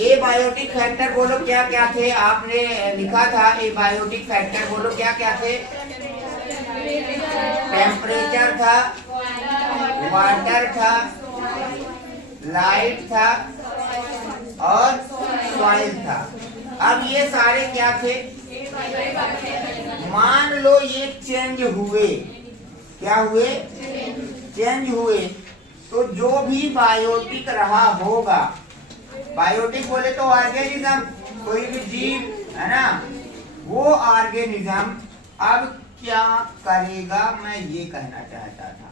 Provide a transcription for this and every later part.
Abiotic factor बोलो क्या क्या थे, आपने लिखा था एबायोटिक फैक्टर बोलो क्या क्या थे। टेम्परेचर था, वाटर था, लाइट था और सॉइल था। अब ये सारे क्या थे, मान लो ये चेंज हुए, क्या हुए, चेंज हुए, तो जो भी बायोटिक रहा होगा, बायोटिक बोले तो ऑर्गेनिज्म, कोई भी जीव है ना, वो ऑर्गेनिज्म अब क्या करेगा, मैं ये कहना चाहता था।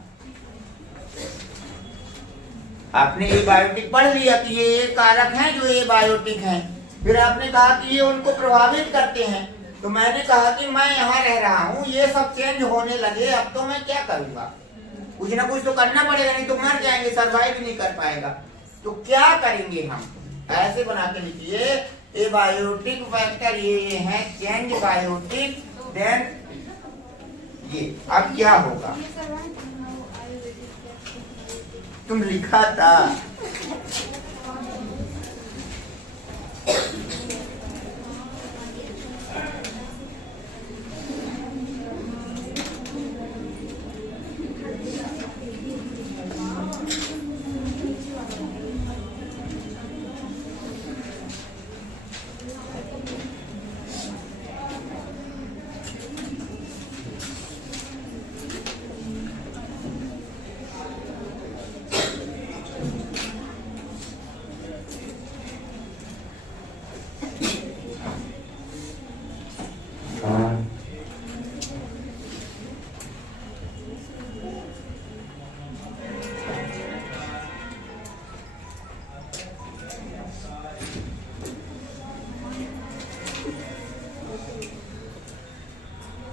आपने ये बायोटिक पढ़ लिया कि ये कारक हैं जो ये बायोटिक हैं, फिर आपने कहा कि ये उनको प्रभावित करते हैं, तो मैंने कहा कि मैं यहाँ रह रहा हूँ, ये सब चेंज होने लगे, अब तो मैं क्या करूंगा, कुछ ना कुछ तो करना पड़ेगा, नहीं तो मर जाएंगे, सर्वाइव नहीं कर पाएगा। तो क्या करेंगे हम, ऐसे बना के लिखिए, ए बायोटिक फैक्टर ये है चेंज बायोटिक, देन ये अब क्या होगा, तुम लिखा था।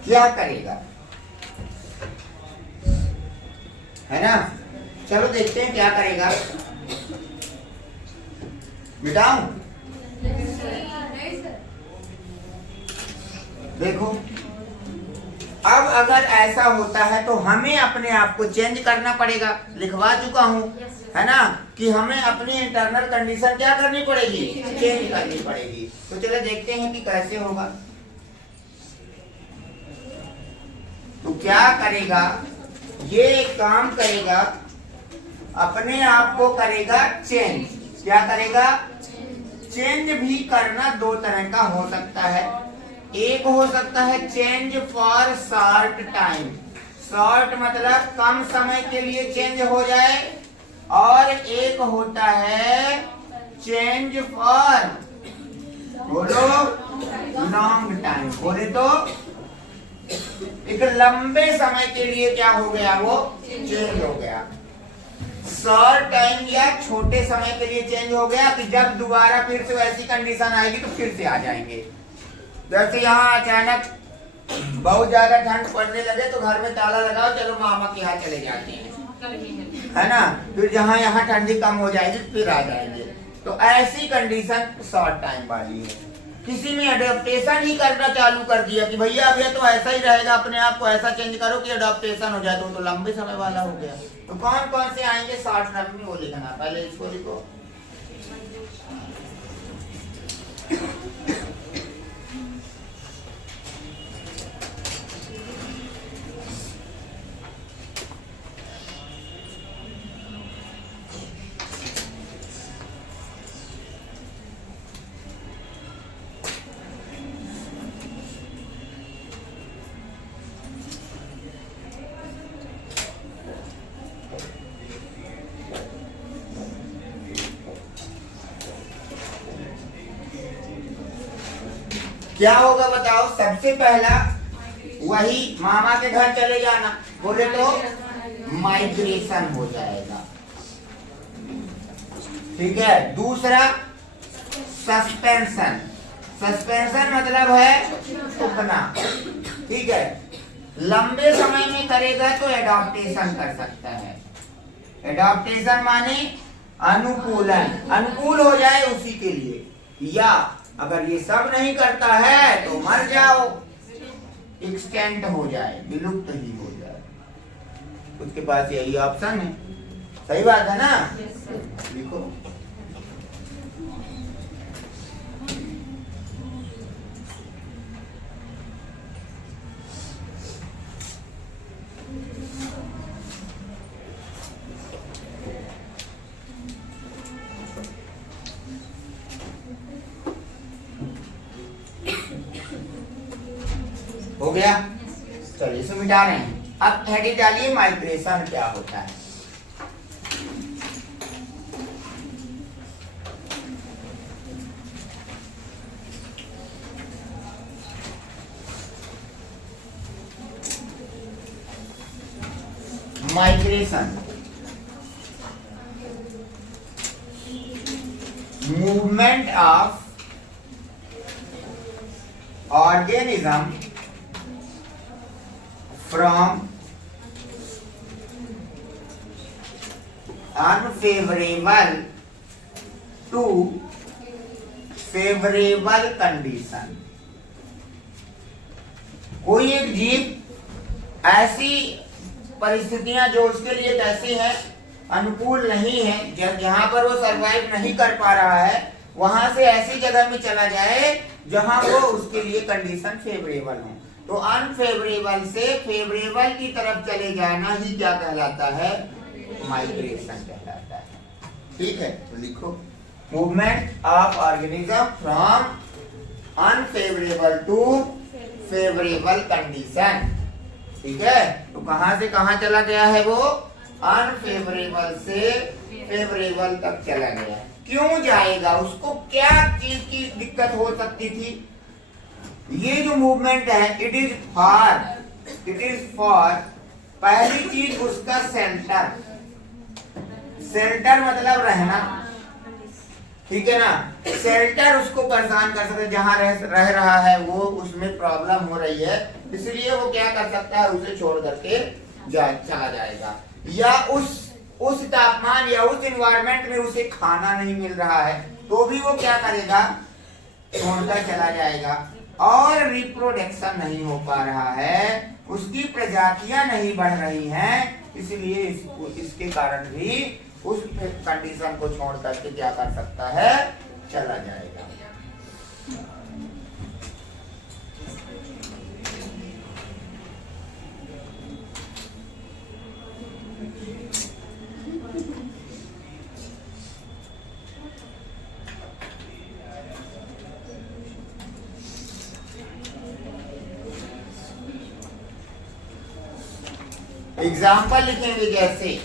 क्या करेगा, है ना, चलो देखते हैं क्या करेगा। मिटाऊं, देखो अब अगर ऐसा होता है तो हमें अपने आप को चेंज करना पड़ेगा, लिखवा चुका हूं, है ना, कि हमें अपनी इंटरनल कंडीशन क्या करनी पड़ेगी, चेंज करनी पड़ेगी। तो चलो देखते हैं कि कैसे होगा। तो क्या करेगा, ये काम करेगा, अपने आप को करेगा चेंज, क्या करेगा, चेंज भी करना दो तरह का हो सकता है, एक हो सकता है change for short time, short मतलब कम समय के लिए चेंज हो जाए, और एक होता है चेंज फॉर, बोलो, लॉन्ग टाइम, बोले तो एक लंबे समय के लिए क्या हो गया, वो चेंज हो गया। शॉर्ट टाइम या छोटे समय के लिए चेंज हो गया कि जब दोबारा फिर से वैसी कंडीशन आएगी तो फिर से आ जाएंगे। जैसे यहाँ अचानक बहुत ज्यादा ठंड पड़ने लगे तो घर में ताला लगाओ, चलो मामा के यहाँ चले जाते हैं, है ना, फिर जहाँ यहाँ ठंडी कम हो जाएगी फिर आ जाएंगे। तो ऐसी कंडीशन शॉर्ट टाइम वाली है। किसी ने अडेप्टेशन ही करना चालू कर दिया कि भैया अब ये तो ऐसा ही रहेगा, अपने आप को ऐसा चेंज करो कि अडेप्टेशन हो जाए, तो लंबे समय वाला हो गया। तो कौन कौन से आएंगे शॉर्ट टर्म में, वो लिखना, पहले इसको लिखो। क्या होगा बताओ, सबसे पहला वही मामा के घर चले जाना, बोले तो माइग्रेशन हो जाएगा, ठीक है। दूसरा सस्पेंशन, सस्पेंशन मतलब है रुकना, ठीक है। लंबे समय में करेगा तो एडॉप्टेशन कर सकता है, एडॉप्टेशन माने अनुकूलन, अनुकूल हो जाए उसी के लिए, या अगर ये सब नहीं करता है तो मर जाओ, एक्सटेंट हो जाए, विलुप्त ही हो जाए, उसके पास यही ऑप्शन है। सही बात है ना, लिखो। हो गया, चलिए इसे मिटा रहे हैं। अब हेडिंग डालिए माइग्रेशन क्या होता है। Migration, movement of organism from unfavorable to favorable condition। कोई एक जीव ऐसी परिस्थितियां जो उसके लिए कैसी है, अनुकूल नहीं है, जहां पर वो सरवाइव नहीं कर पा रहा है, वहां से ऐसी जगह में चला जाए जहां वो उसके लिए कंडीशन फेवरेबल हो। तो अनफेवरेबल से फेवरेबल की तरफ चले जाना ही क्या कहलाता है, माइग्रेशन कहलाता है। ठीक है, तो लिखो movement of organism from unfavourable to favourable condition. ठीक है, तो कहां से कहां चला गया है वो, अनफेवरेबल से फेवरेबल तक चला गया। क्यों जाएगा, उसको क्या चीज की दिक्कत हो सकती थी। ये जो मूवमेंट है इट इज फॉर पहली चीज उसका सेंटर, सेंटर मतलब रहना, ठीक है ना। सेंटर उसको परेशान कर सकते, जहां रह रहा है वो उसमें प्रॉब्लम हो रही है, इसलिए वो क्या कर सकता है, उसे छोड़ करके चला जाएगा। या उस तापमान या उस एनवायरनमेंट में उसे खाना नहीं मिल रहा है तो भी वो क्या करेगा, छोड़कर चला जाएगा। और रिप्रोडक्शन नहीं हो पा रहा है, उसकी प्रजातियां नहीं बढ़ रही हैं, इसलिए इसके कारण भी उस कंडीशन को छोड़ करके क्या कर सकता है, चला जाएगा। एग्जाम्पल लिखेंगे जैसे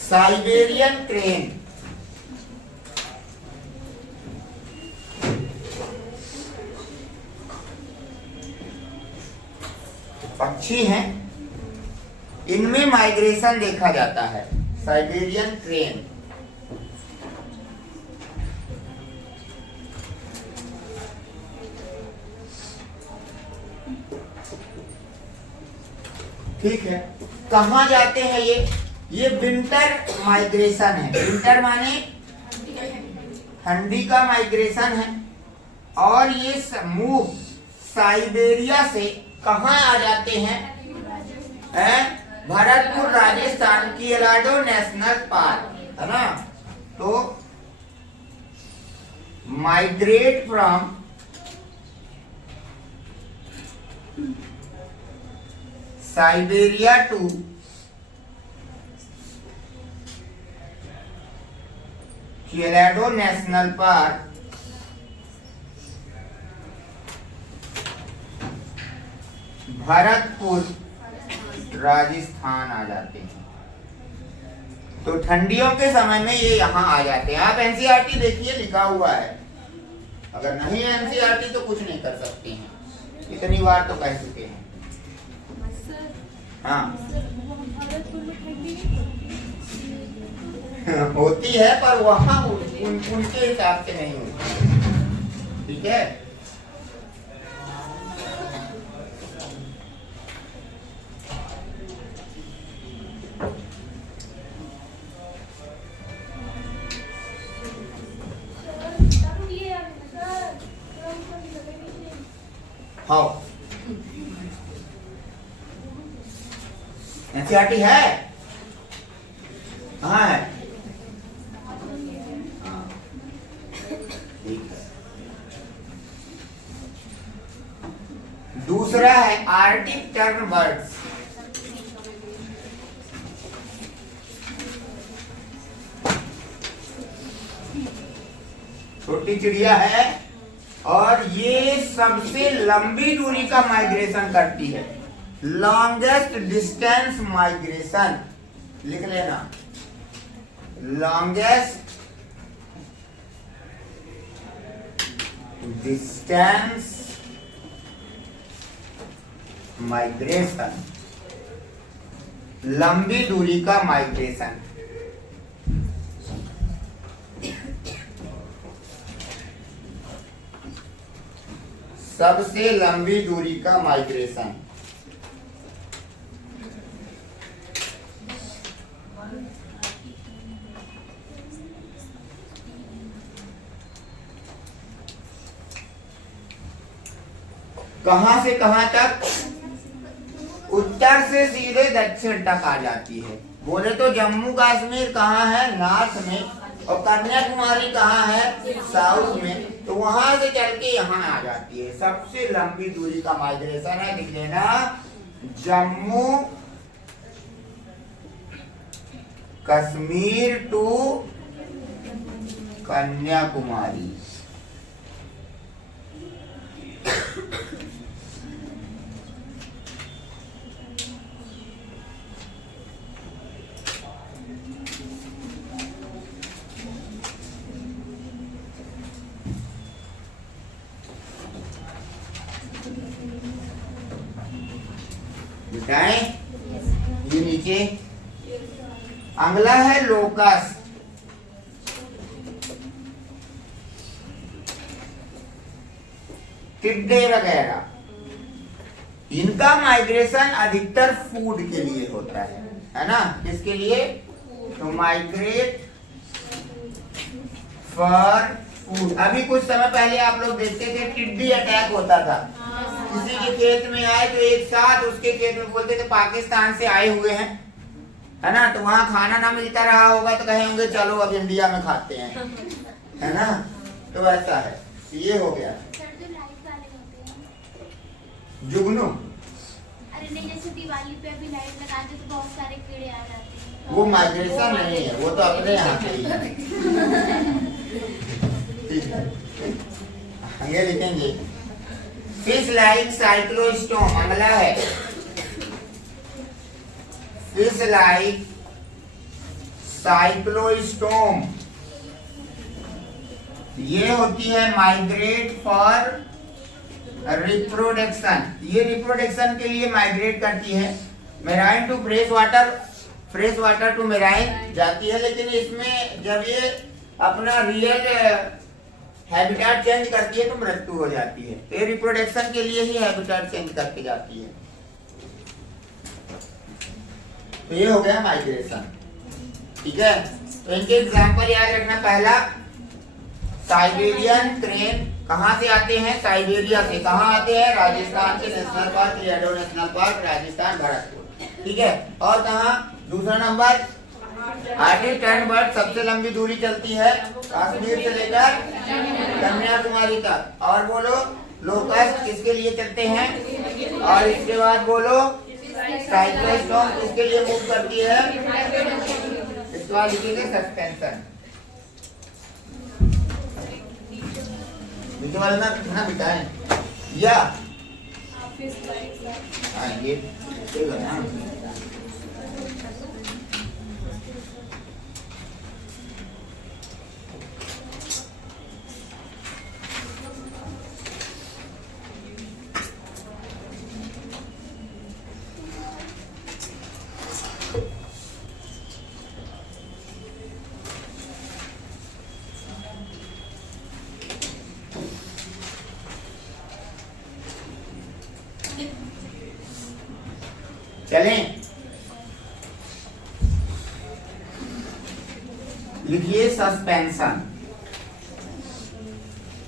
साइबेरियन क्रेन, पक्षी हैं, इनमें माइग्रेशन देखा जाता है। साइबेरियन क्रेन, ठीक है, कहां जाते हैं ये विंटर माइग्रेशन है। विंटर माने ठंडी का माइग्रेशन है, और ये मूव साइबेरिया से कहां आ जाते हैं, भरतपुर राजस्थान की एलाडो नेशनल पार्क है ना। तो migrate from Siberia to Keoladeo national park Bharatpur Rajasthan आ जाते हैं। तो ठंडियों के समय में ये यहाँ आ जाते हैं। आप एनसीईआरटी देखिए, लिखा हुआ है, अगर नहीं है एनसीईआरटी तो कुछ नहीं कर सकते हैं, इतनी बार तो कह चुके हैं। हाँ होती है, पर वहां उनके हिसाब से नहीं होती। ठीक है, हाँ एनसीईआरटी है, हाँ है, ठीक है। दूसरा है आर्टिक टर्न बर्ड्स। छोटी चिड़िया है और ये सबसे लंबी दूरी का माइग्रेशन करती है, लॉन्गेस्ट डिस्टेंस माइग्रेशन, लिख लेना, लॉन्गेस्ट डिस्टेंस माइग्रेशन, लंबी दूरी का माइग्रेशन। सबसे लंबी दूरी का माइग्रेशन। कहां से कहां तक? उत्तर से सीधे दक्षिण तक आ जाती है। बोले तो जम्मू कश्मीर कहाँ है? नॉर्थ में, और कन्याकुमारी कहाँ है? साउथ में। तो वहां से चल के यहाँ आ जाती है। सबसे लंबी दूरी का माइग्रेशन है, लिख लेना, जम्मू कश्मीर टू कन्याकुमारी। बताएं, ये नीचे अगला है लोकस। टिड्डे वगैरह, इनका माइग्रेशन अधिकतर फूड के लिए होता है ना? किसके लिए? तो माइग्रेट फॉर फूड। अभी कुछ समय पहले आप लोग देखते थे टिड्डी अटैक होता था, किसी के खेत में आए तो एक साथ उसके खेत में बोलते थे पाकिस्तान से आए हुए हैं, है ना? तो वहां खाना ना मिलता रहा होगा तो कहे होंगे चलो अब इंडिया में खाते हैं, है ना? तो ऐसा है, ये हो गया जुगनू। अरे नहीं, जैसे दिवाली पे अभी लाइट लगाते तो बहुत सारे कीड़े आ जाते हैं। वो माइग्रेशन नहीं है, वो तो अपने यहाँ से ही है। आगे लिखेंगे फिश लाइक साइक्लोस्टॉर्म। अगला है फिश लाइक साइक्लोस्टॉर्म। ये होती है माइग्रेट फॉर रिप्रोडक्शन। ये रिप्रोडक्शन के लिए माइग्रेट करती है। Marine to fresh water, fresh water to marine जाती है, लेकिन इसमें जब ये अपना रियल हैबिटेट चेंज करती है तो मृत्यु हो जाती है। ये रिप्रोडक्शन के लिए ही हैबिटेट चेंज करके जाती है। तो ये हो गया माइग्रेशन, ठीक है? तो इनके एग्जाम्पल याद रखना। पहला साइबेरियन क्रेन, कहाँ से आते हैं? साइबेरिया से। कहाँ आते हैं? राजस्थान के national park, Keoladeo national park, Rajasthan, Bharatpur, ठीक है? और कहाँ? दूसरा नंबर आर्टिक टर्न बर्ड, सबसे लंबी दूरी चलती है कश्मीर से लेकर कन्याकुमारी तक। और बोलो लोकस्ट किसके लिए चलते हैं? और इसके बाद बोलो साइक्लोस्टॉर्म किसके लिए मूव करती है? इसके बाद लिखेंगे सस्पेंशन। नीचे वाला ना बिटाएं या ये ठीक है ना? चलें, लिखिए सस्पेंशन।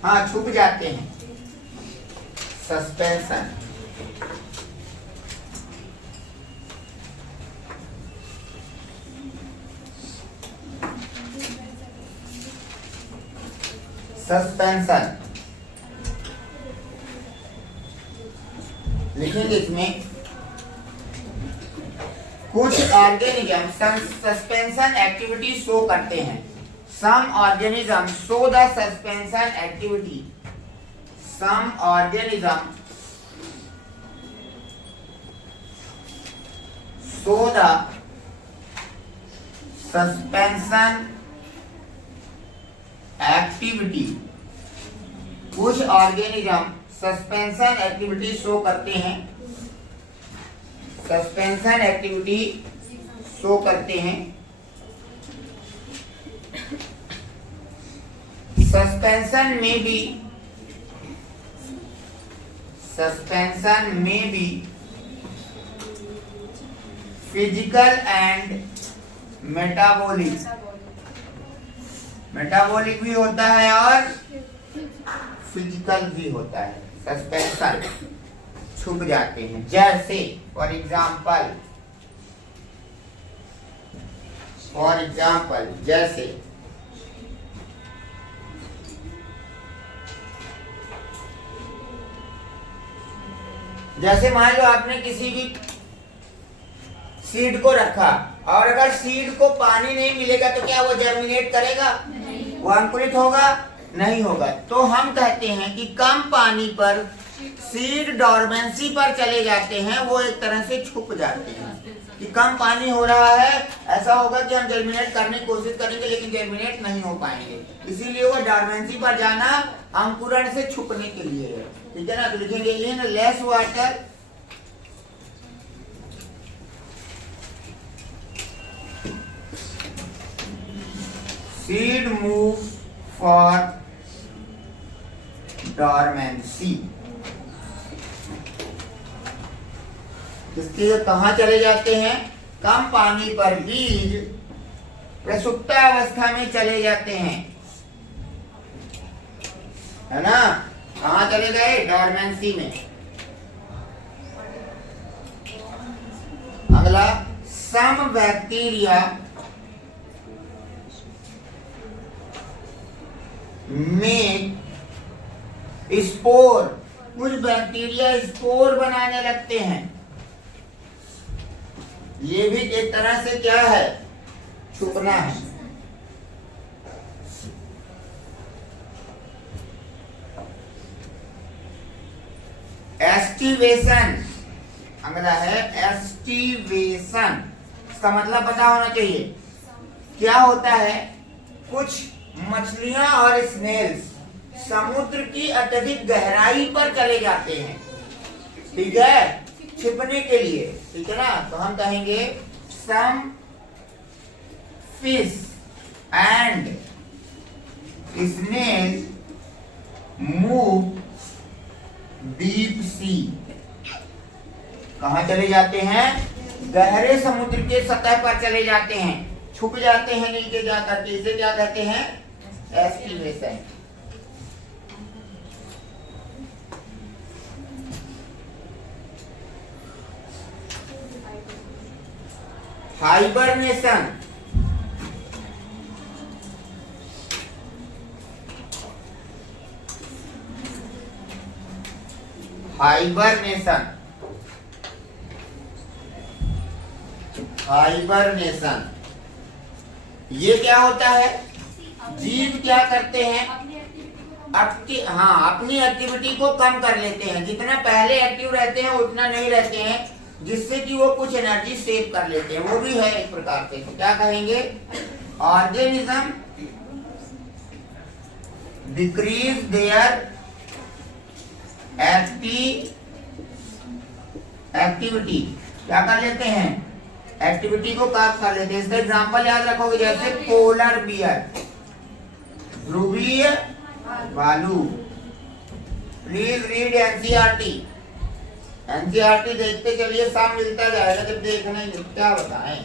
हाँ, छुप जाते हैं, सस्पेंशन। सस्पेंशन लिखेंगे इसमें कुछ ऑर्गेनिज्म सस्पेंशन एक्टिविटी शो करते हैं। Some organism show the suspension activity. Some organism show the suspension activity. कुछ ऑर्गेनिज्म सस्पेंशन एक्टिविटी शो करते हैं। सस्पेंशन एक्टिविटी शो करते हैं। सस्पेंशन में भी फिजिकल एंड मेटाबॉलिक भी होता है और फिजिकल भी होता है। सस्पेंशन छुप जाते हैं, जैसे फॉर एग्जाम्पल जैसे मान लो आपने किसी भी सीड को रखा और अगर सीड को पानी नहीं मिलेगा तो क्या वो जर्मिनेट करेगा? वो अंकुरित होगा? नहीं होगा। तो हम कहते हैं कि कम पानी पर सीड डॉर्मेंसी पर चले जाते हैं, वो एक तरह से छुप जाते हैं कि कम पानी हो रहा है, ऐसा होगा कि हम जर्मिनेट करने की कोशिश करेंगे लेकिन जर्मिनेट नहीं हो पाएंगे, इसीलिए वो डॉर्मेंसी पर जाना अंकुरण से छुपने के लिए है। ठीक है ना? तो लिखेंगे in less water seed move for dormancy. इसके कहाँ चले जाते हैं? कम पानी पर बीज प्रसुप्तावस्था में चले जाते हैं, है ना? कहाँ चले गए? डॉर्मेंसी में। अगला, सम बैक्टीरिया में स्पोर। कुछ बैक्टीरिया स्पोर बनाने लगते हैं। ये भी एक तरह से क्या है? छुपना है। एस्टिवेशन, अगला है एस्टिवेशन। इसका मतलब पता होना चाहिए। क्या होता है? कुछ मछलियां और स्नेल्स समुद्र की अत्यधिक गहराई पर चले जाते हैं, ठीक है, छिपने के लिए। ठीक है ना? तो हम कहेंगे some fish and snail move deep sea. कहाँ चले जाते हैं? गहरे समुद्र के सतह पर चले जाते हैं, छुप जाते हैं नीचे जाकर के। इसे क्या कहते हैं? एस्टिवेशन। हाइबरनेशन, हाइबरनेशन, हाइबरनेशन ये क्या होता है? जीव क्या करते हैं? अपनी एक्टिविटी को कम कर लेते हैं। जितना पहले एक्टिव रहते हैं उतना नहीं रहते हैं, जिससे कि वो कुछ एनर्जी सेव कर लेते हैं। वो भी है एक प्रकार से। तो क्या कहेंगे? Organism decrease there activity. क्या कर लेते हैं? एक्टिविटी को कम कर लेते हैं। इसका एग्जांपल याद रखोगे, जैसे पोलर बियर, ध्रुवीय भालू। Please read NCERT. एनसीईआरटी देखते चलिए, सब मिलता जाएगा। जब देखने क्या बताएं।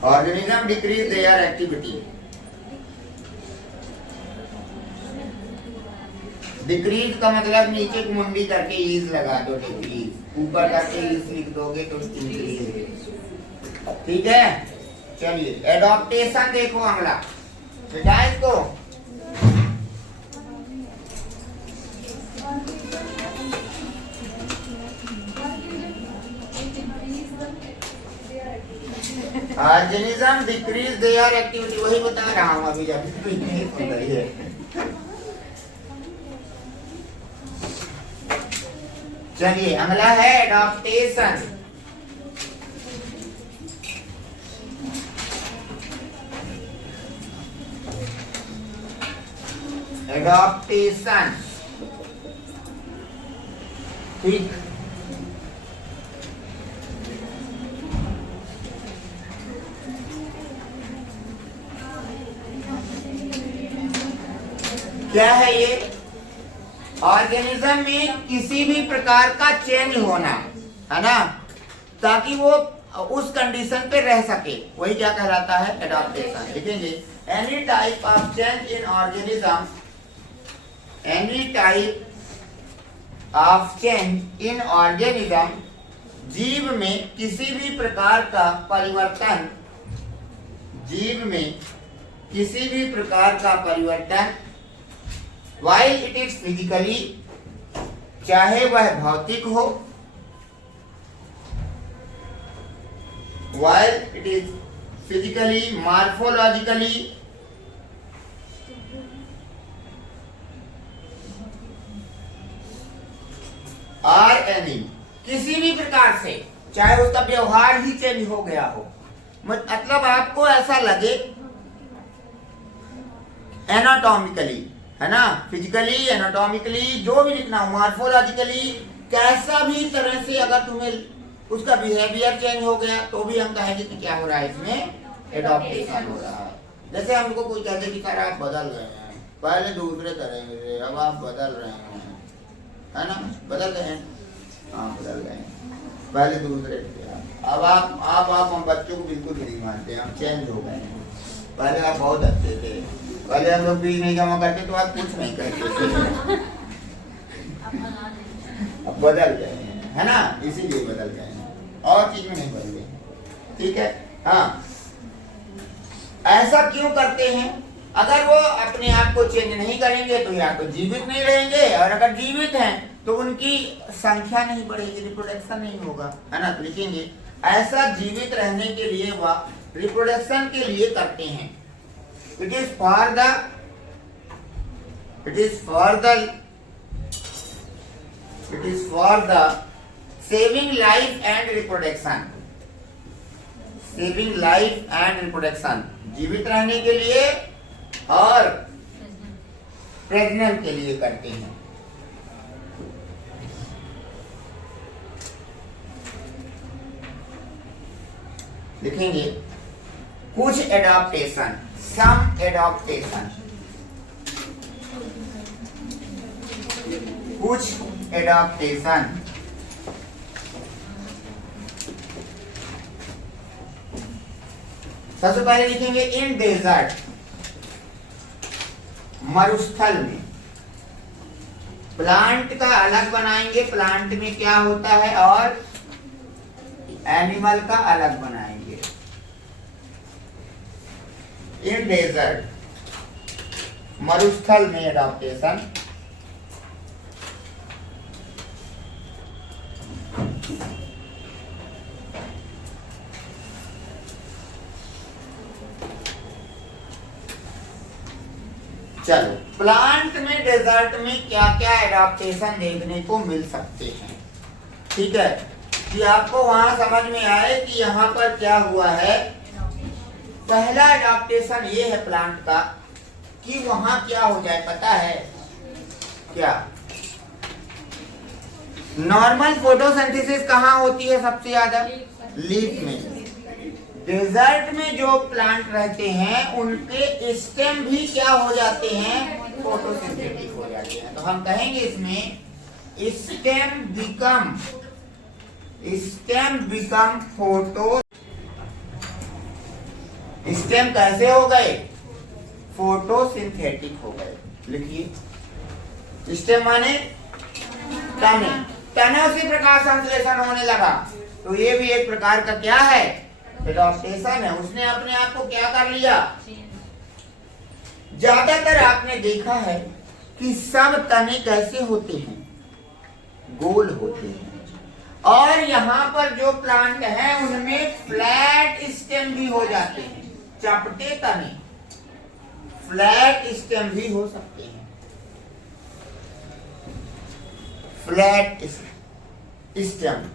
Organism decrease their activity. Decrease का मतलब नीचे की मुंडी करके ईज लगा दो, डिक्रीज ऊपर करके ईज लिख दोगे तो इंक्रीज। ठीक है, चलिए एडॉप्टेशन देखो अगला, बेटा इसको ऑर्गेनिज्म डिक्रीज देयर एक्टिविटी, वही बता रहा हूँ अभी जब नहीं सुन रही है। चलिए अगला है एडॉप्टेशन। एडॉप्टेशन ठीक, क्या है ये? ऑर्गेनिज्म में किसी भी प्रकार का चेंज होना, है ना, ताकि वो उस कंडीशन पे रह सके, वही क्या कहलाता है? एडॉप्टेशन। देखेंगे, any type of change in organism, any type of change in organism, जीव में किसी भी प्रकार का परिवर्तन, जीव में किसी भी प्रकार का परिवर्तन, while it is physically, चाहे वह भौतिक हो, while it is physically, morphologically, or any, किसी भी प्रकार से, चाहे उसका व्यवहार ही चेंज हो गया हो, मतलब आपको ऐसा लगे एनाटॉमिकली, है ना, फिजिकली, एनाटॉमिकली, जो भी लिखना हो, मॉर्फोलॉजिकली, कैसा भी तरह से अगर तुम्हें उसका बिहेवियर चेंज हो गया तो भी हम कहेंगे कि क्या हो रहा है, इसमें एडॉप्टेशन हो रहा है। जैसे हमको कोई कहते कि सर आप बदल गए हैं, पहले दूसरे तरह से अब आप बदल रहे हैं, है ना, बदल गए हैं, हाँ बदल गए हैं, पहले दूसरे थे, अब आप हम बच्चों को बिल्कुल नहीं मानते, हम चेंज हो गए हैं, पहले आप बहुत अच्छे थे, पहले हम लोग बीज नहीं जमा करते तो आप कुछ नहीं करते, अब बदल गए हैं, है ना, इसीलिए बदल गए हैं, और चीज में नहीं बदले। ठीक है, हाँ, ऐसा क्यों करते हैं? अगर वो अपने आप को चेंज नहीं करेंगे तो या तो जीवित नहीं रहेंगे, और अगर जीवित हैं तो उनकी संख्या नहीं बढ़ेगी, रिप्रोडक्शन नहीं होगा, है ना। तो लिखेंगे ऐसा जीवित रहने के लिए वह रिप्रोडक्शन के लिए करते हैं। It is for the saving life and reproduction, saving life and reproduction, जीवित रहने के लिए और प्रजनन के लिए करते हैं। लिखेंगे कुछ एडॉप्टेशन, some adaptation, कुछ एडॉप्टेशन, सबसे पहले लिखेंगे इन डेजर्ट, मरुस्थल में। प्लांट का अलग बनाएंगे, प्लांट में क्या होता है, और एनिमल का अलग बनाएंगे। इन डेजर्ट, मरुस्थल में एडॉप्टेशन, चलो प्लांट में, डेजर्ट में क्या क्या एडॉप्टेशन देखने को मिल सकते हैं। ठीक है, कि आपको वहां समझ में आए कि यहाँ पर क्या हुआ है। पहला एडॉप्टेशन ये है प्लांट का कि वहां क्या हो जाए, पता है क्या? नॉर्मल फोटोसिंथेसिस कहाँ होती है सबसे ज्यादा? लीफ में। डेजर्ट में जो प्लांट रहते हैं उनके स्टेम भी क्या हो जाते हैं? फोटोसिंथेटिक हो जाते हैं। तो हम कहेंगे इसमें स्टेम बिकम फोटो। स्टेम कैसे हो गए? फोटोसिंथेटिक हो गए। लिखिए स्टेम माने तने, तनों से प्रकाश संश्लेषण होने लगा। तो ये भी एक प्रकार का क्या है, एडॉप्टेशन है। उसने अपने आप को क्या कर लिया। ज्यादातर आपने देखा है कि सब तने कैसे होते हैं, गोल होते हैं। और यहाँ पर जो प्लांट है उनमें फ्लैट स्टेम भी हो जाते हैं, चपटे तने, फ्लैट स्टेम भी हो सकते हैं, फ्लैट स्टेम।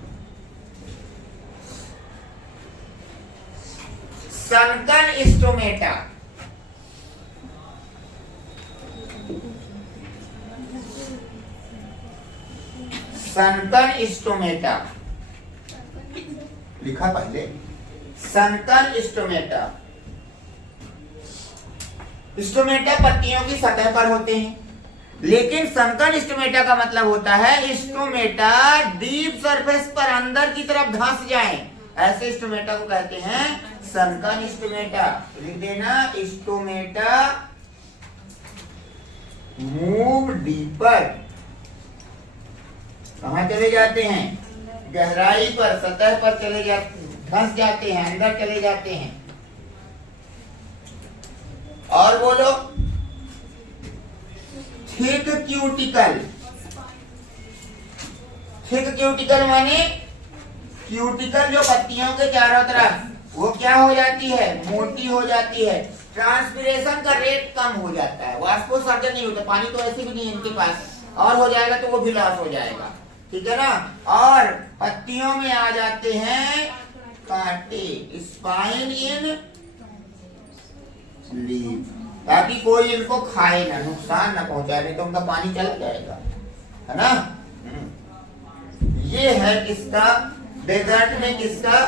सनकन स्टोमेटा, सनकन स्टोमेटा लिखा पहले, सनकन स्टोमेटा। स्टोमेटा पत्तियों की सतह पर होते हैं, लेकिन सनकन स्टोमेटा का मतलब होता है स्टोमेटा डीप सरफेस पर अंदर की तरफ धंस जाए, ऐसे स्टोमेटा को कहते हैं सनकन स्टोमेटा। लिख देना, स्टोमेटा मूव डीपर, कहां चले जाते हैं, गहराई पर, सतह पर चले जाते, धंस जाते हैं, अंदर चले जाते हैं। और बोलो, थिक क्यूटिकल, थिक क्यूटिकल माने क्यूटिकल जो पत्तियों के चारों तरफ वो क्या हो जाती है, मोटी हो जाती है, ट्रांसपिरेशन का रेट कम हो जाता है, वाष्पोत्सर्जन नहीं होता, पानी तो ऐसे भी नहीं है इनके पास, और हो जाएगा तो वो भी लॉस हो जाएगा, ठीक है ना। और पत्तियों में आ जाते हैं कांटे, स्पाइन इन लीफ, ताकि कोई इनको खाए ना, नुकसान ना पहुंचाए, नहीं तो उनका पानी चला जाएगा, है ना। ये है किसका, डेजर्ट में किसका,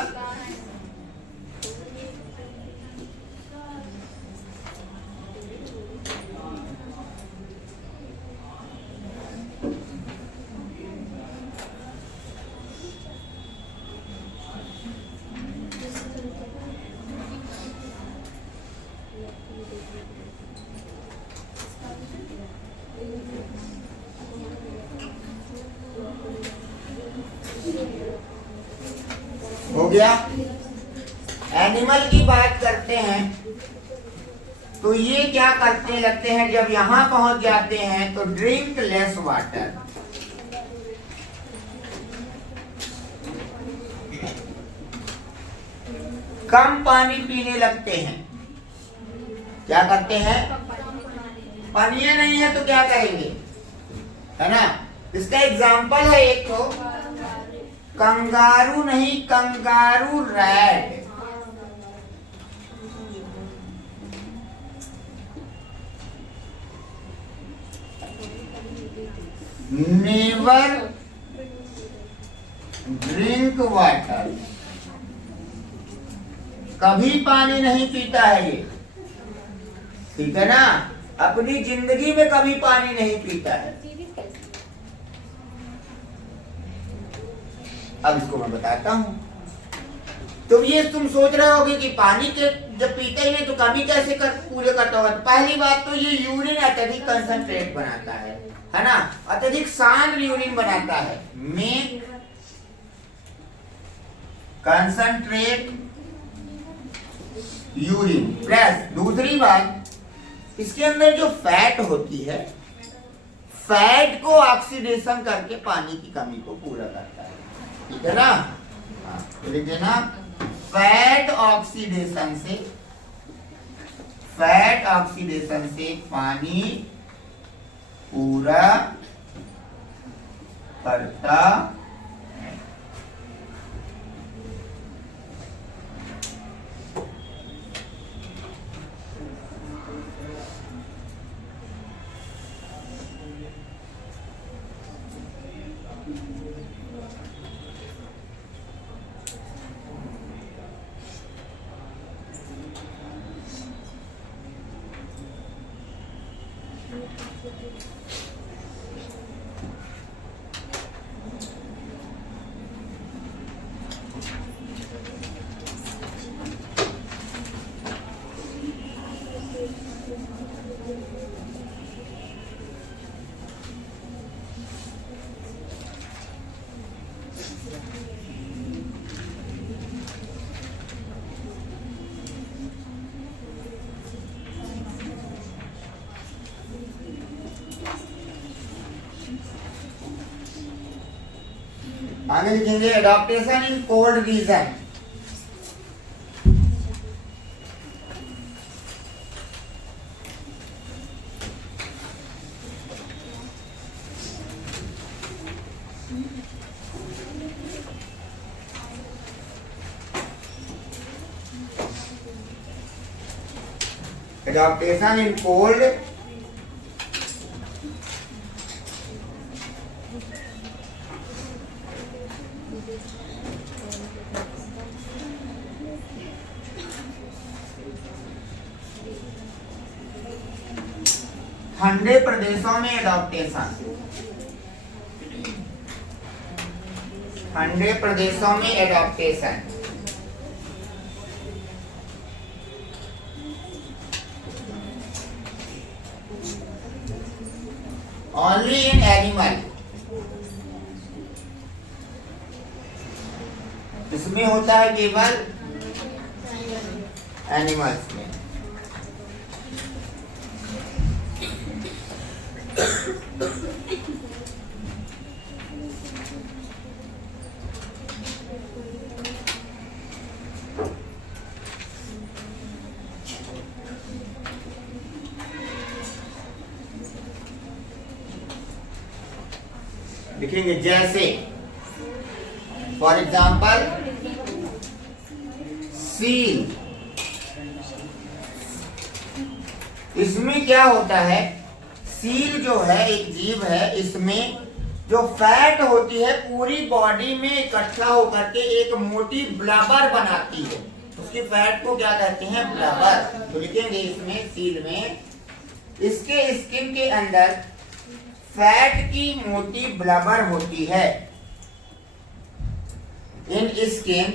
हो गया। एनिमल की बात करते हैं तो ये क्या करते लगते हैं, जब यहां पहुंच जाते हैं तो ड्रिंक लेस वाटर, कम पानी पीने लगते हैं। क्या करते हैं, पानी नहीं है तो क्या करेंगे, है ना। इसका एग्जाम्पल है एक तो कंगारू नहीं, kangaroo rat, never drink water, कभी पानी नहीं पीता है ये, ठीक है ना, अपनी जिंदगी में कभी पानी नहीं पीता है। अब इसको मैं बताता हूं। तो ये तुम सोच रहे होगे कि पानी के जब पीते ही नहीं तो कमी कैसे पूरे करता होगा। तो पहली बात तो ये यूरिन अत्यधिक कंसंट्रेट बनाता है ना, अत्यधिक शांत यूरिन बनाता है, मेक कंसंट्रेट यूरिन। प्लस दूसरी बात, इसके अंदर जो फैट होती है, फैट को ऑक्सीडेशन करके पानी की कमी को पूरा करता है, ठीक है ना। लिख देना, फैट ऑक्सीडेशन से, फैट ऑक्सीडेशन से पानी पूरा करता आगे लिखेंगे adaptation in cold region. Adaptation in cold ठंडे प्रदेशों में एडॉप्टेशन, ठंडे प्रदेशों में एडॉप्टेशन। ओनली इन एनिमल, इसमें होता है केवल एनिमल्स में। लिखेंगे जैसे फॉर एग्जाम्पल सील। इसमें क्या होता है, सील जो है एक जीव है, इसमें जो फैट होती है पूरी बॉडी में इकट्ठा होकर के एक मोटी ब्लबर बनाती है, उसकी फैट को क्या कहते हैं, ब्लबर। तो लिखेंगे इसमें सील में इसके स्किन के अंदर फैट की मोटी ब्लबर होती है। In skin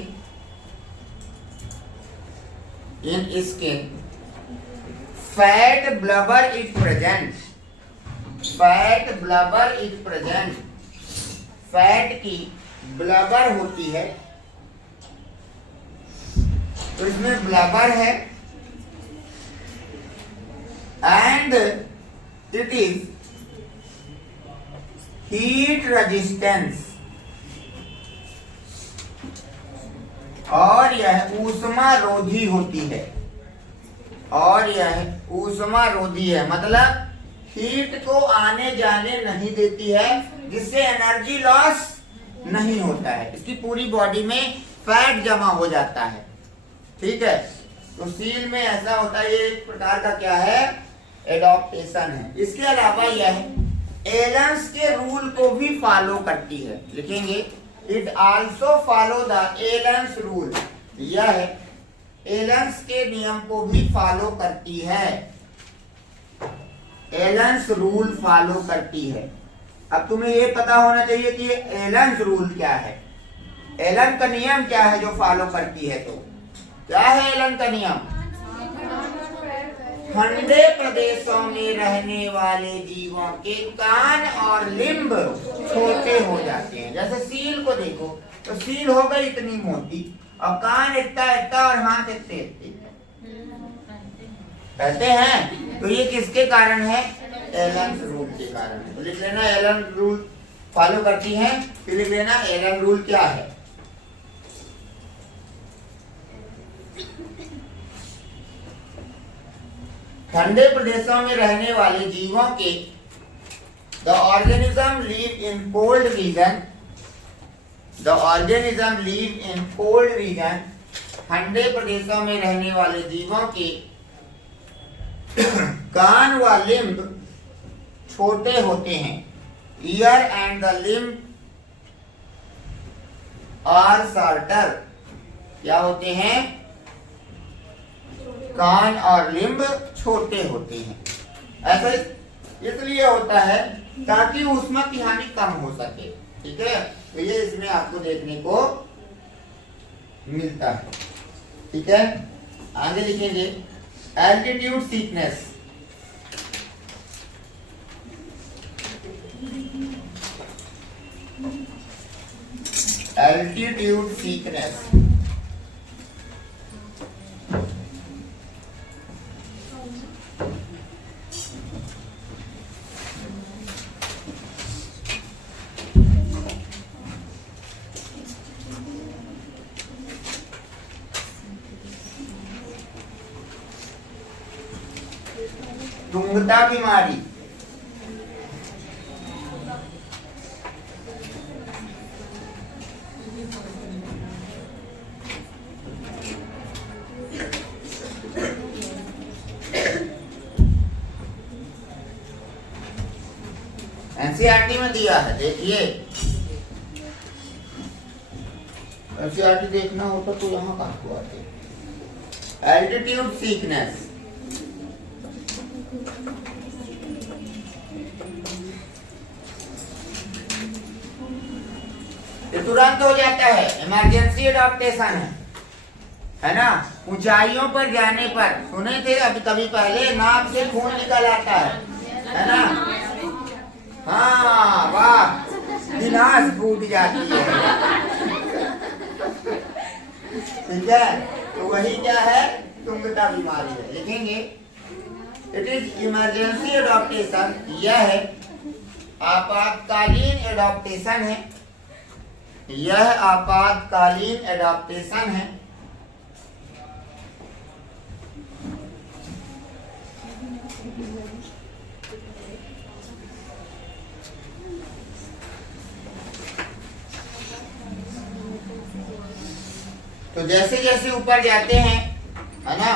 fat blubber is present, fat blubber is present, fat की ब्लबर होती है। तो इसमें ब्लबर है and it is heat resistance, और यह ऊष्मा रोधी होती है, और यह ऊष्मा रोधी है, मतलब हीट को आने जाने नहीं देती है, जिससे एनर्जी लॉस नहीं होता है। इसकी पूरी बॉडी में फैट जमा हो जाता है, ठीक है। तो सील में ऐसा होता है, ये एक प्रकार का क्या है, एडॉप्टेशन है। इसके अलावा यह एलन्स के रूल को भी फॉलो करती है। लिखेंगे it also follow the Allen's rule, यह एलन्स के नियम को भी फॉलो करती है, एलन्स रूल फॉलो करती है। अब तुम्हें ये पता होना चाहिए कि एलन्स रूल क्या है, एलन का नियम क्या है जो फॉलो करती है। तो क्या है एलन का नियम, ठंडे प्रदेशों में रहने वाले जीवों के कान और लिम्ब छोटे हो जाते हैं। जैसे सील को देखो, तो सील हो गई इतनी मोटी, और कान इतना इतना और हाथ इतने इतने, कहते हैं। तो ये किसके कारण है, एलन रूल के कारण है। तो लिख लेना एलन रूल फॉलो करती है, फिर लिख लेना एलन रूल क्या है। ठंडे प्रदेशों में रहने वाले जीवों के the organism live in cold region, the organism live in cold region, ठंडे प्रदेशों में रहने वाले जीवों के कान व लिम्ब छोटे होते हैं। Ear and the limb are shorter, क्या होते हैं, कान और लिम्ब छोटे होते हैं। ऐसा इसलिए होता है ताकि ऊष्मा की हानि कम हो सके, ठीक है। तो ये इसमें आपको देखने को मिलता है, ठीक है। आगे लिखेंगे एल्टीट्यूड सिकनेस, एल्टीट्यूड सिकनेस। तुंगता बीमारी। एनसीईआरटी में दिया है, देखिए। एनसीईआरटी देखना होता तो यहाँ कहाँ को आते। एल्टीट्यूड सीकनेस, ये तुरंत हो जाता है, इमरजेंसी एडॉप्टेशन है ना। ऊंचाइयों पर जाने पर, सुने थे अभी कभी पहले, नाक से खून निकल आता है ना। हाँ वाह, गिलास फूट जाती है। ठीक है, तो वही क्या है, तुंगता बीमारी है। लिखेंगे इट इज इमरजेंसी एडॉप्टेशन, यह है आपातकालीन एडॉप्टेशन है, यह आपातकालीन एडॉप्टेशन है। तो जैसे जैसे ऊपर जाते हैं, है ना,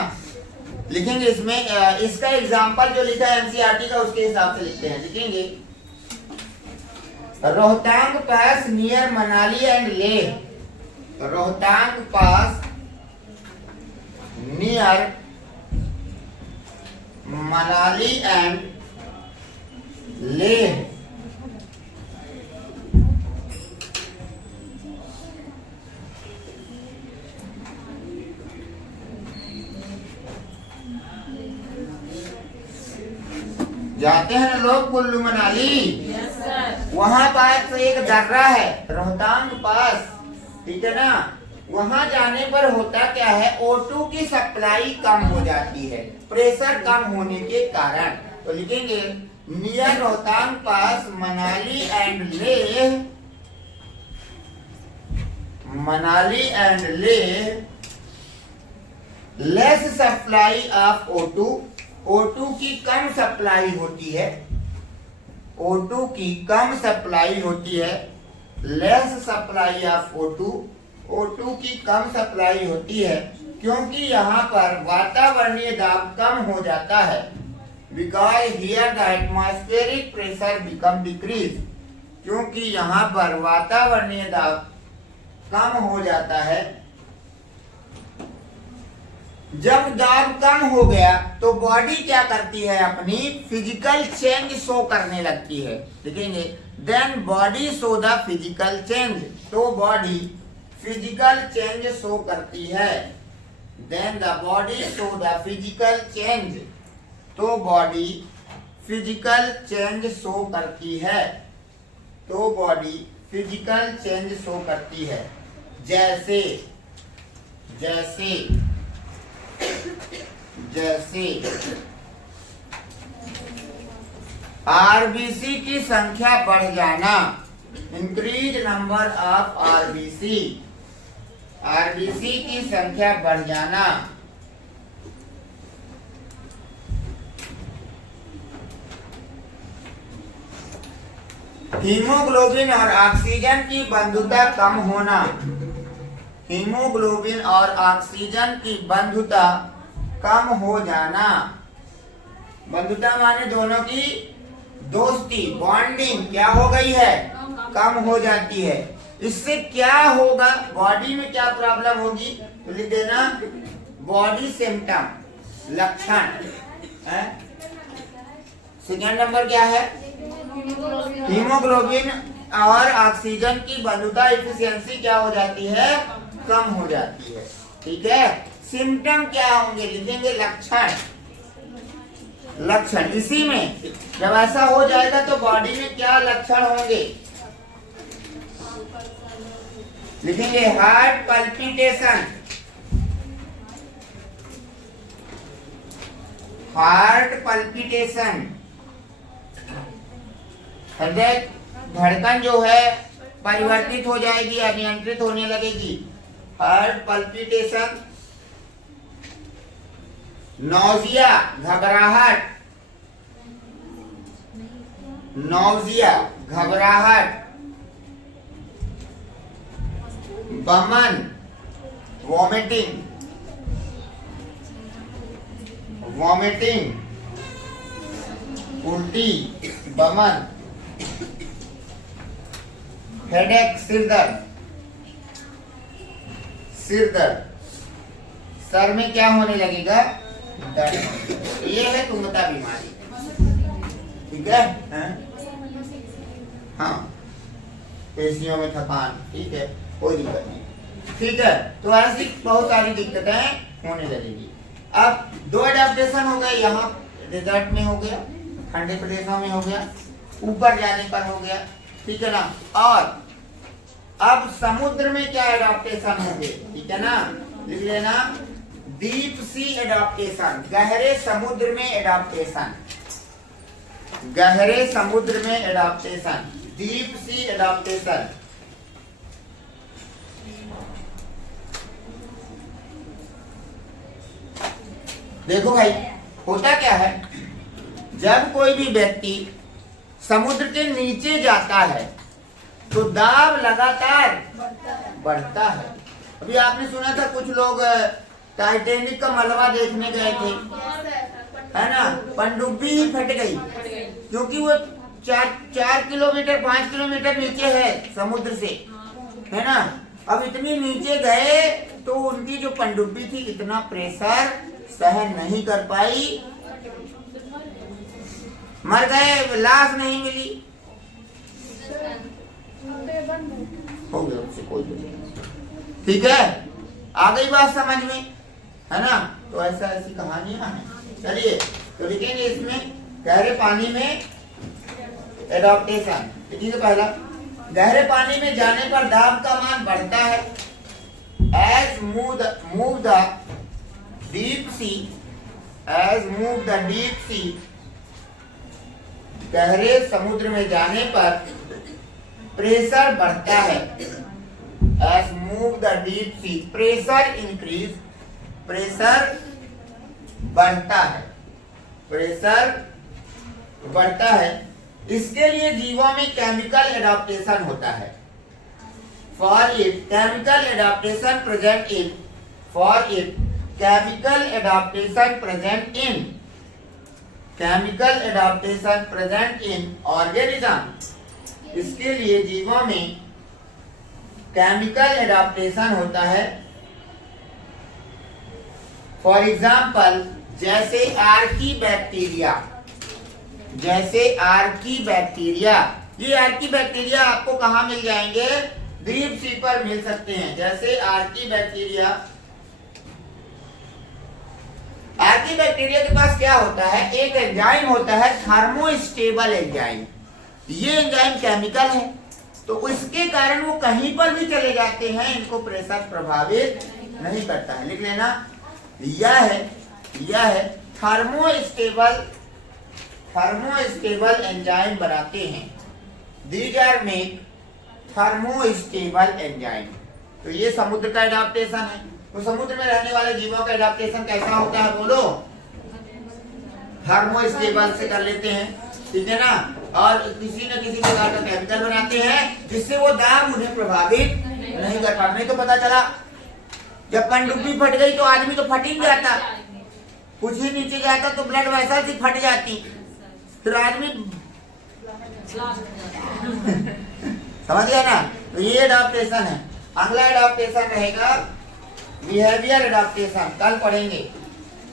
लिखेंगे इसमें इसका एग्जांपल जो लिखा है एनसीईआरटी का, उसके हिसाब से लिखते हैं। लिखेंगे Rohtang pass near Manali and Leh, Rohtang pass near Manali and Leh, जाते हैं लोग कुल्लू मनाली। वहां पास एक दर्रा है रोहतांग पास, ठीक है ना। वहां जाने पर होता क्या है, O2 की सप्लाई कम हो जाती है प्रेशर कम होने के कारण। तो लिखेंगे near Rohtang pass Manali and Leh, Manali and Leh, less supply of O2, O2 की कम सप्लाई होती है, O2 की कम सप्लाई होती है, less supply of O2, O2 की कम सप्लाई होती है, क्योंकि यहाँ पर वातावरणीय दाब कम हो जाता है। Because here the atmospheric pressure become decrease, क्योंकि यहाँ पर वातावरणीय दाब कम हो जाता है। जब दाब कम हो गया तो बॉडी क्या करती है, अपनी फिजिकल चेंज शो करने लगती है। देखेंगे then body show the physical change, तो बॉडी फिजिकल चेंज शो करती है। Then the body show the physical change, तो बॉडी फिजिकल चेंज शो करती है, तो बॉडी फिजिकल चेंज शो करती है। जैसे जैसे जैसे आरबीसी की संख्या बढ़ जाना, increase number of RBC, RBC की संख्या बढ़ जाना। हीमोग्लोबिन और ऑक्सीजन की बंधुता कम होना, हीमोग्लोबिन और ऑक्सीजन की बंधुता कम हो जाना। बंधुता माने दोनों की दोस्ती, बॉन्डिंग क्या हो गई है, कम हो जाती है। इससे क्या होगा, बॉडी में क्या प्रॉब्लम होगी, तो लिख देना बॉडी सिम्टम, लक्षण है। सेकेंड नंबर क्या है, हीमोग्लोबिन और ऑक्सीजन की बंधुता एफिशिएंसी क्या हो जाती है, कम हो जाती है। ठीक है, सिम्टम क्या होंगे, लिखेंगे लक्षण, लक्षण। इसी में जब ऐसा हो जाएगा तो बॉडी में क्या लक्षण होंगे, लिखेंगे हार्ट पल्पिटेशन, हार्ट पल्पिटेशन, हृदय धड़कन जो है परिवर्तित हो जाएगी, अनियंत्रित होने लगेगी। हार्ट पल्पिटेशन, नौजिया घबराहट, नौजिया घबराहट, बमन वॉमिटिंग, वॉमिटिंग उल्टी, बमन, हेडेक सिर दर्द, सिर दर्द, सर में क्या होने लगेगा, दर्द। ये है कुंभता बीमारी, ठीक है? हाँ, पेशियों में थकान, ठीक है, कोई दिक्कत नहीं, ठीक है। तो ऐसी बहुत सारी दिक्कतें होने लगेगी। अब दो एडेप्टेशन हो गए, यहाँ डेजर्ट में हो गया, ठंडे प्रदेशों में हो गया, ऊपर जाने पर हो गया, ठीक है ना। और अब समुद्र में क्या एडाप्टेशन होंगे, ठीक है ना, लिख लेना, डीप सी एडाप्टेशन, गहरे समुद्र में एडाप्टेशन, गहरे समुद्र में एडाप्टेशन, डीप सी एडाप्टेशन। देखो भाई, होता क्या है, जब कोई भी व्यक्ति समुद्र के नीचे जाता है तो दाब लगातार बढ़ता है। अभी आपने सुना था कुछ लोग टाइटैनिक का मलबा देखने गए थे, है ना, पनडुब्बी ही फट गई, क्योंकि वो 4 किलोमीटर 5 किलोमीटर नीचे है समुद्र से, है ना। अब इतनी नीचे गए तो उनकी जो पनडुब्बी थी इतना प्रेशर सहन नहीं कर पाई, मर गए, लाश नहीं मिली, हो गया, उससे कोई नहीं, ठीक है। आ गई बात समझ में, है ना। तो ऐसा ऐसी कहानियां हैं। चलिए तो लिखेंगे इसमें, गहरे पानी में एडॉप्टेशन, लिखिए पहला, गहरे पानी में जाने पर दाब का मान बढ़ता है। As move the deep sea, as move the deep sea, गहरे समुद्र में जाने पर प्रेशर बढ़ता है। As move the deep sea, pressure increase, pressure बढ़ता है, प्रेशर बढ़ता है। इसके लिए जीवों में केमिकल एडाप्टेशन होता है। For it chemical adaptation present in, for it chemical adaptation present in, chemical adaptation present in organism. इसके लिए जीवों में केमिकल एडाप्टेशन होता है। फॉर एग्जाम्पल, जैसे आर्की बैक्टीरिया, जैसे आर्की बैक्टीरिया, ये आर्की बैक्टीरिया आपको कहाँ मिल जाएंगे, डीप सी पर मिल सकते हैं। जैसे आर्की बैक्टीरिया, आर्की बैक्टीरिया के पास क्या होता है, एक एंजाइम होता है थर्मोस्टेबल एंजाइम। ये एंजाइम केमिकल है, तो इसके कारण वो कहीं पर भी चले जाते हैं, इनको प्रेशर प्रभावित नहीं करता है। लिख लेना, यह है थर्मोस्टेबल एंजाइम बनाते हैं। These are make thermostable enzyme. तो ये समुद्र का एडाप्टेशन है। तो समुद्र में रहने वाले जीवों का एडाप्टेशन कैसा होता है, बोलो, थर्मोस्टेबल से कर लेते हैं, ठीक है ना। और किसी न किसी प्रकार का केमिकल बनाते हैं जिससे वो दाब उन्हें प्रभावित नहीं कर पाते। नहीं तो पता चला जब पनडुब्बी फट गई तो आदमी तो फट ही जाता, कुछ ही नीचे जाता तो ब्लड वेसल से फट जाती, फिर आदमी समझ गया ना। तो ये एडाप्टेशन है। अगला एडाप्टेशन रहेगा बिहेवियर एडाप्टेशन, कल पढ़ेंगे।